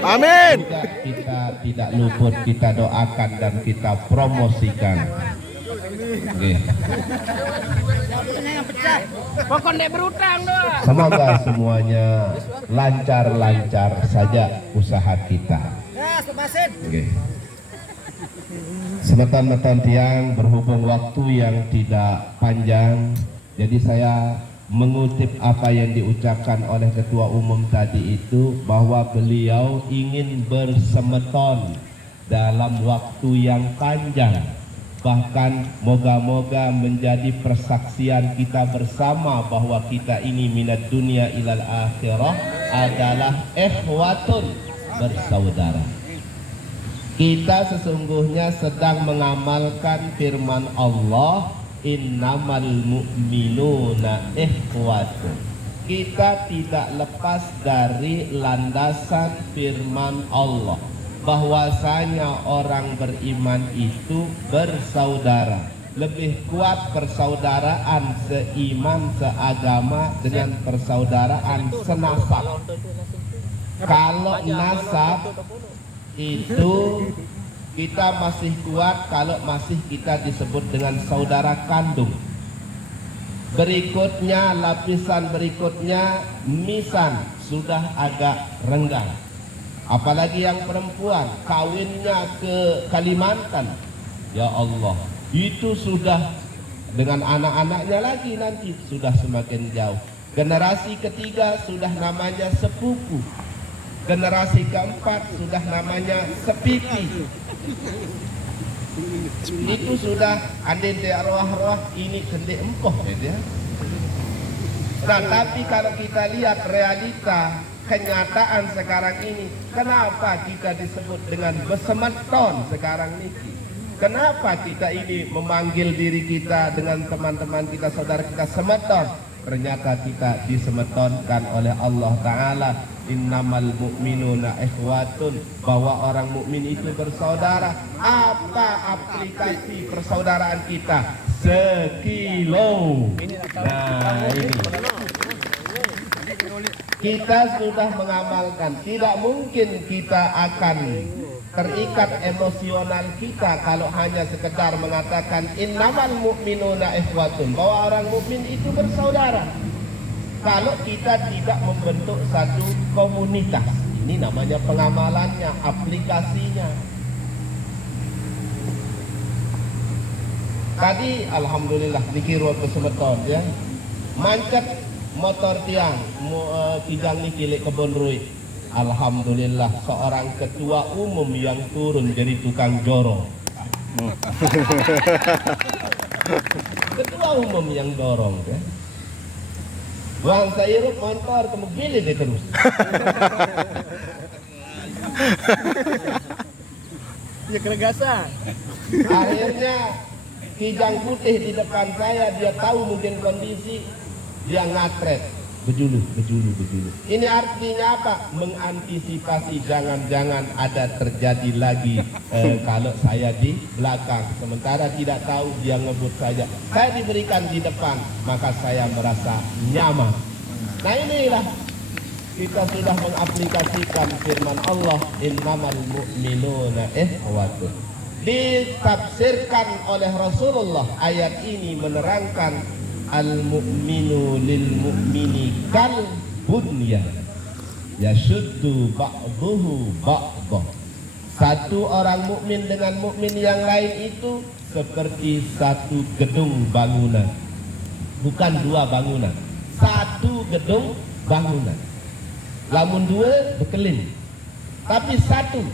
Amin. Juga kita tidak luput, kita doakan dan kita promosikan. Oke. Pokoknya berutang doang. Semoga semuanya lancar-lancar saja usaha kita. Oke. Semeton-meton tiang, berhubung waktu yang tidak panjang, jadi saya mengutip apa yang diucapkan oleh Ketua Umum tadi itu, bahwa beliau ingin bersemeton dalam waktu yang panjang. Bahkan moga-moga menjadi persaksian kita bersama bahwa kita ini minad dunia ilal akhirah adalah ikhwatun, bersaudara. Kita sesungguhnya sedang mengamalkan firman Allah, innamal mu'minuna ikhwatun. Kita tidak lepas dari landasan firman Allah, bahwasanya orang beriman itu bersaudara. Lebih kuat persaudaraan seiman, seagama dengan persaudaraan senasab. Kalau nasab itu kita masih kuat kalau masih kita disebut dengan saudara kandung. Berikutnya, lapisan berikutnya, misan, sudah agak renggang. Apalagi yang perempuan, kawinnya ke Kalimantan, ya Allah, itu sudah dengan anak-anaknya lagi nanti sudah semakin jauh. Generasi ketiga sudah namanya sepupu. Generasi keempat sudah namanya sepipi. Itu sudah andai arwah-arwah ini kendek empoh ya. Nah, tapi kalau kita lihat realita kenyataan sekarang ini, kenapa kita disebut dengan besemeton sekarang ini? Kenapa kita ini memanggil diri kita dengan teman-teman kita, saudara kita semeton? Ternyata kita disemetonkan oleh Allah Ta'ala, innamal mu'minuna ikhwatun, bahwa orang mukmin itu bersaudara. Apa aplikasi persaudaraan kita? Sekilo. Nah, ini kita sudah mengamalkan. Tidak mungkin kita akan terikat emosional kita kalau hanya sekedar mengatakan innamal mu'minuna ikhwatun, bahwa orang mukmin itu bersaudara. Kalau kita tidak membentuk satu komunitas, ini namanya pengamalannya, aplikasinya. Tadi alhamdulillah dikira kesemeton ya, mancet motor tiang, kijang ni kilik kebun ruit. Alhamdulillah seorang ketua umum yang turun jadi tukang jorong. Ketua umum yang dorong ya. Bang saya motor kamu pilih deh terus. Ya keregasan. Akhirnya kijang putih di depan saya, dia tahu mungkin kondisi, dia ngatret. Bejulu. Ini artinya apa? Mengantisipasi jangan-jangan ada terjadi lagi kalau saya di belakang. Sementara tidak tahu, dia ngebut saja. Saya diberikan di depan, maka saya merasa nyaman. Nah inilah kita sudah mengaplikasikan firman Allah, innamal mu'minuna ikhwatun. Ditafsirkan oleh Rasulullah, ayat ini menerangkan al-mu'minu lil-mu'mini kal bunyan yashuddu ba'duhu ba'dah. Satu orang mukmin dengan mukmin yang lain itu seperti satu gedung bangunan. Bukan dua bangunan, satu gedung bangunan. Lamun dua bekelin, tapi satu.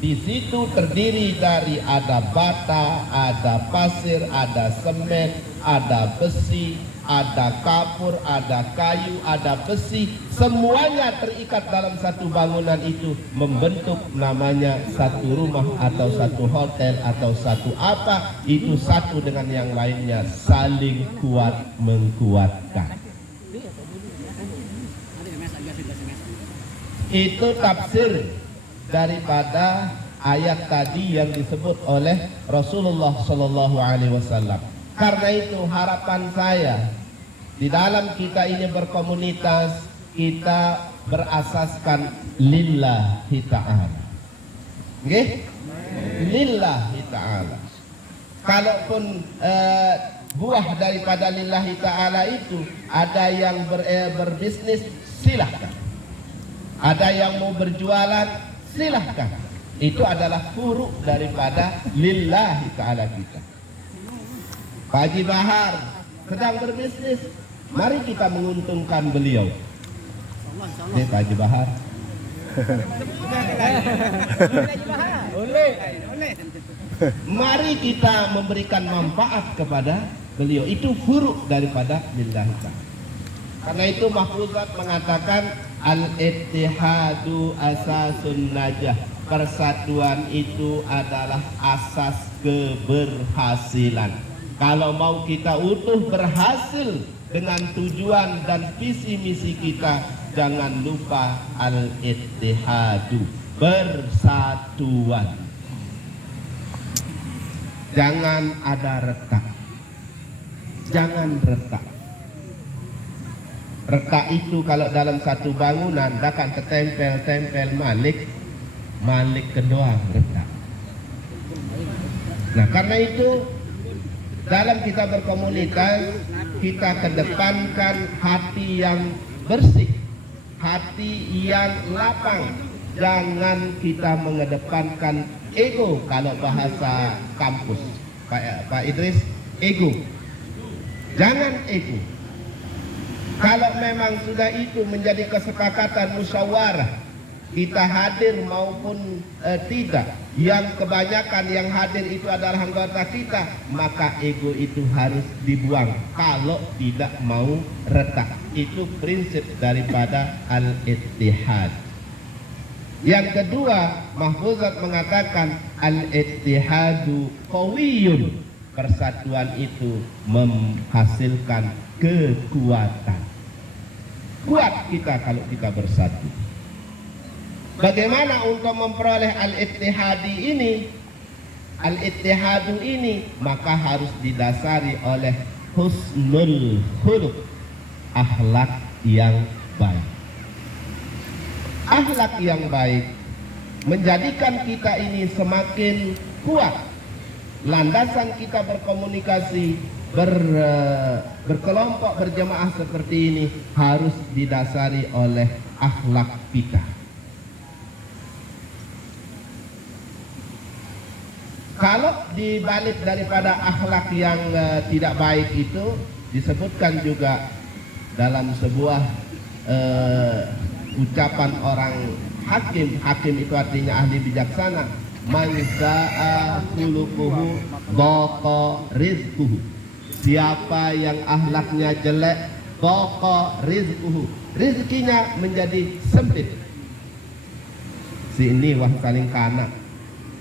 Di situ terdiri dari ada bata, ada pasir, ada semen, ada besi, ada kapur, ada kayu, ada besi. Semuanya terikat dalam satu bangunan itu, membentuk namanya satu rumah atau satu hotel atau satu apa. Itu satu dengan yang lainnya, saling kuat menguatkan. Itu tafsir daripada ayat tadi yang disebut oleh Rasulullah Shallallahu Alaihi Wasallam. Karena itu harapan saya di dalam kita ini berkomunitas, kita berasaskan lillahi ta'ala. Nggih? Lillahi ta'ala. Kalaupun buah daripada lillahi ta'ala itu ada yang berbisnis, silahkan. Ada yang mau berjualan, silahkan. Itu adalah furu daripada lillahi ta'ala kita. Pak Haji Bahar sedang berbisnis, mari kita menguntungkan beliau. Pak Haji Bahar. Mari kita memberikan manfaat kepada beliau. Itu furu daripada lillahi ta'ala. Karena itu Mahfuzat mengatakan al-ittihadu asasun najah. Persatuan itu adalah asas keberhasilan. Kalau mau kita utuh berhasil dengan tujuan dan visi misi kita, jangan lupa al-ittihadu, bersatuan. Jangan ada retak. Jangan retak. Retak itu kalau dalam satu bangunan akan ketempel-tempel malik kedoang retak. Nah, karena itu dalam kita berkomunitas, kita kedepankan hati yang bersih, hati yang lapang. Jangan kita mengedepankan ego. Kalau bahasa kampus Pak Idris, ego. Jangan ego. Kalau memang sudah itu menjadi kesepakatan musyawarah, kita hadir maupun tidak, yang kebanyakan yang hadir itu adalah anggota kita, maka ego itu harus dibuang. Kalau tidak mau retak, itu prinsip daripada al-ittihad. Yang kedua, Mahfuzat mengatakan al-ittihadu qawiyun. Persatuan itu menghasilkan kekuatan. Kuat kita kalau kita bersatu. Bagaimana untuk memperoleh al-ittihadi ini? Al-ittihadu ini maka harus didasari oleh husnul khuluq, akhlak yang baik. Akhlak yang baik menjadikan kita ini semakin kuat. Landasan kita berkomunikasi, berkelompok, berjemaah seperti ini harus didasari oleh akhlak kita. Kalau dibalik daripada akhlak yang tidak baik itu disebutkan juga dalam sebuah ucapan orang hakim. Hakim itu artinya ahli bijaksana. Man sa'a khuluquhu dhaqa rizquhu. Siapa yang akhlaknya jelek, dhaqa rizquhu, rezekinya menjadi sempit. Si ini wah saling kanak.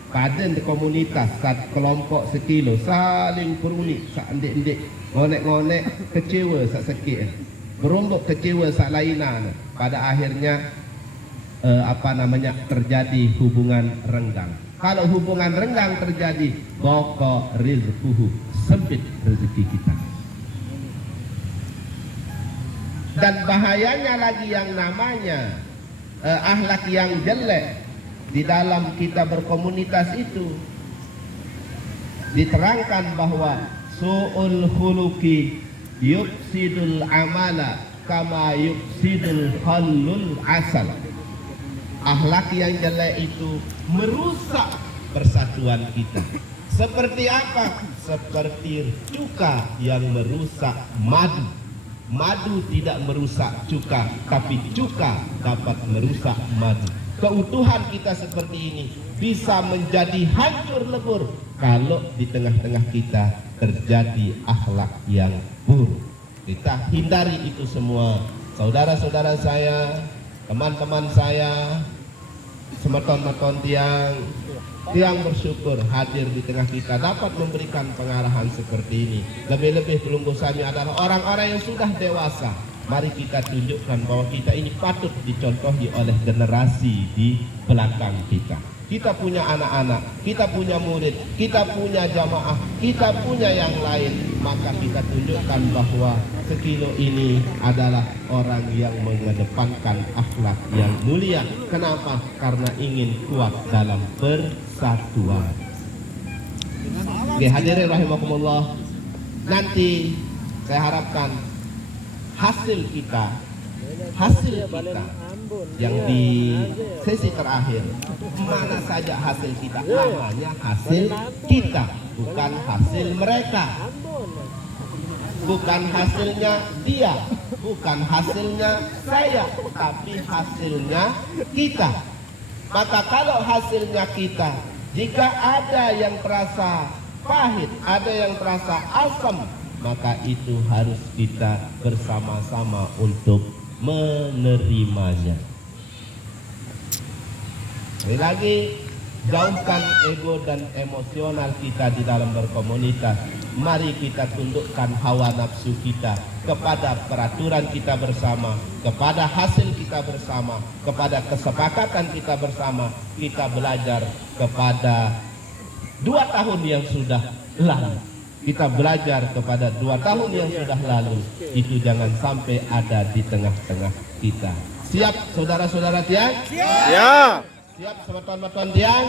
Padan di komunitas, satu kelompok sekilo, saling peruni, sak endik-endik, ngonek-ngonek, kecewa sak sekit, berombok kecewa sak lainan. Pada akhirnya terjadi hubungan renggang. Kalau hubungan renggang terjadi, dhaqa rizquhu, sempit rezeki kita. Dan bahayanya lagi yang namanya akhlak yang jelek di dalam kita berkomunitas itu diterangkan bahwa su'ul khuluqi yufsidul amala kama yufsidul khallul asal. Akhlak yang jelek itu merusak persatuan kita. Seperti apa? Seperti cuka yang merusak madu. Madu tidak merusak cuka, tapi cuka dapat merusak madu. Keutuhan kita seperti ini bisa menjadi hancur lebur kalau di tengah-tengah kita terjadi akhlak yang buruk. Kita hindari itu semua. Saudara-saudara saya, teman-teman saya, semeton-meton tiang bersyukur hadir di tengah kita, dapat memberikan pengarahan seperti ini. Lebih-lebih pelunggusannya adalah orang-orang yang sudah dewasa. Mari kita tunjukkan bahwa kita ini patut dicontohi oleh generasi di belakang kita. kita punya anak-anak, kita punya murid, kita punya jamaah, kita punya yang lain, maka kita tunjukkan bahwa sekilo ini adalah orang yang mengedepankan akhlak yang mulia. Kenapa? Karena ingin kuat dalam persatuan. Oke, hadirin rahimakumullah. Nanti saya harapkan hasil kita yang di sesi terakhir, mana saja hasil kita, namanya hasil kita, bukan hasil mereka, bukan hasilnya dia, bukan hasilnya saya, tapi hasilnya kita. Maka kalau hasilnya kita, jika ada yang terasa pahit, ada yang terasa asam, maka itu harus kita bersama-sama untuk menerimanya. Sekali lagi, jauhkan ego dan emosional kita di dalam berkomunitas. Mari kita tundukkan hawa nafsu kita kepada peraturan kita bersama, kepada hasil kita bersama, kepada kesepakatan kita bersama. Kita belajar kepada 2 tahun yang sudah lalu. Kita belajar kepada 2 tahun yang sudah lalu. Itu jangan sampai ada di tengah-tengah kita. Siap saudara-saudara Tiang? Ya. Siap semeton-meton Tiang?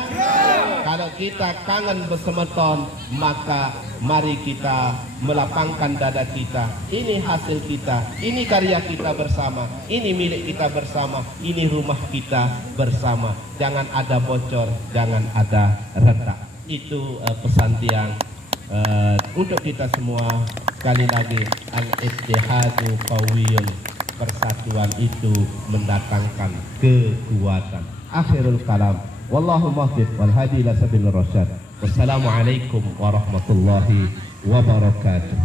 Kalau kita kangen bersemeton, maka mari kita melapangkan dada kita. Ini hasil kita, ini karya kita bersama, ini milik kita bersama, ini rumah kita bersama. Jangan ada bocor, jangan ada retak. Itu pesan Tiang. Untuk kita semua, sekali lagi, al-ittihadu qawiyun, persatuan itu mendatangkan kekuatan. Akhirul kalam, wallahu muwaffiq wal hadi ila sabilir rasyad. Wassalamualaikum warahmatullahi wabarakatuh.